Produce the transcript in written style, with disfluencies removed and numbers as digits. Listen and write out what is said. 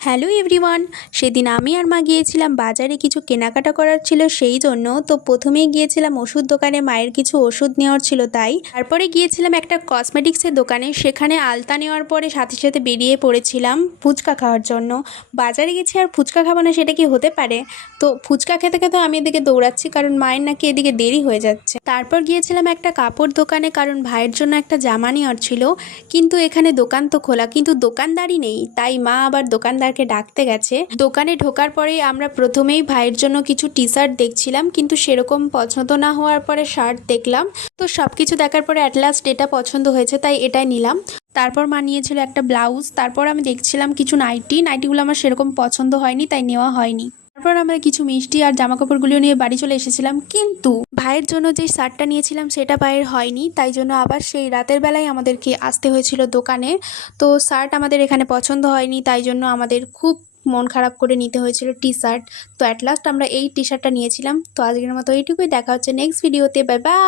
Hello everyone. সেদিন আমি আর মা গিয়েছিলাম বাজারে, কিছু কেনাকাটা করার ছিল সেই জন্য। তো প্রথমেই গিয়েছিলাম ওষুধ দোকানে, মায়ের কিছু ওষুধ নেওয়ার ছিল তাই। তারপরে গিয়েছিলাম একটা কসমেটিক্সের দোকানে, সেখানে আলতা নেওয়ার পরে সাথে সাথে বেরিয়ে পড়েছিলাম ফুচকা খাওয়ার জন্য। বাজারে গেছি আর ফুচকা খাবো না, সেটা কি হতে পারে? তো ফুচকা খেতে খেতে আমি এদিকে দৌড়াচ্ছি, কারণ মায়ের নাকি এদিকে দেরি হয়ে যাচ্ছে। তারপর গিয়েছিলাম একটা কাপড় দোকানে, কারণ ভাইয়ের জন্য একটা জামা নেওয়ার ছিল। কিন্তু এখানে দোকান তো খোলা, কিন্তু দোকানদারই নেই, তাই মা আবার দোকানদারকে ডাকতে গেছে। দোকানে ঢোকার পরেই আমরা প্রথমেই ভাইয়ের জন্য কিছু টি শার্ট দেখছিলাম, কিন্তু সেরকম পছন্দ না হওয়ার পরে শার্ট দেখলাম। তো সব কিছু দেখার পরে অ্যাট লাস্ট এটা পছন্দ হয়েছে, তাই এটাই নিলাম। তারপর মা নিয়েছিল একটা ব্লাউজ। তারপর আমি দেখছিলাম কিছু নাইটিগুলো আমার সেরকম পছন্দ হয়নি, তাই নেওয়া হয়নি। তারপর আমরা কিছু মিষ্টি আর জামা কাপড়গুলিও নিয়ে বাড়ি চলে এসেছিলাম, কিন্তু ভাইয়ের জন্য যে শার্টটা নিয়েছিলাম সেটা ভাইয়ের হয়নি, তাই জন্য আবার সেই রাতের বেলায় আমাদেরকে আসতে হয়েছিল দোকানে। তো শার্ট আমাদের এখানে পছন্দ হয়নি, তাই জন্য আমাদের খুব মন খারাপ করে নিতে হয়েছিল টি শার্ট। তো অ্যাট লাস্ট আমরা এই টি শার্টটা নিয়েছিলাম। তো আজকের মতো এইটুকুই, দেখা হচ্ছে নেক্সট ভিডিওতে। Bye bye.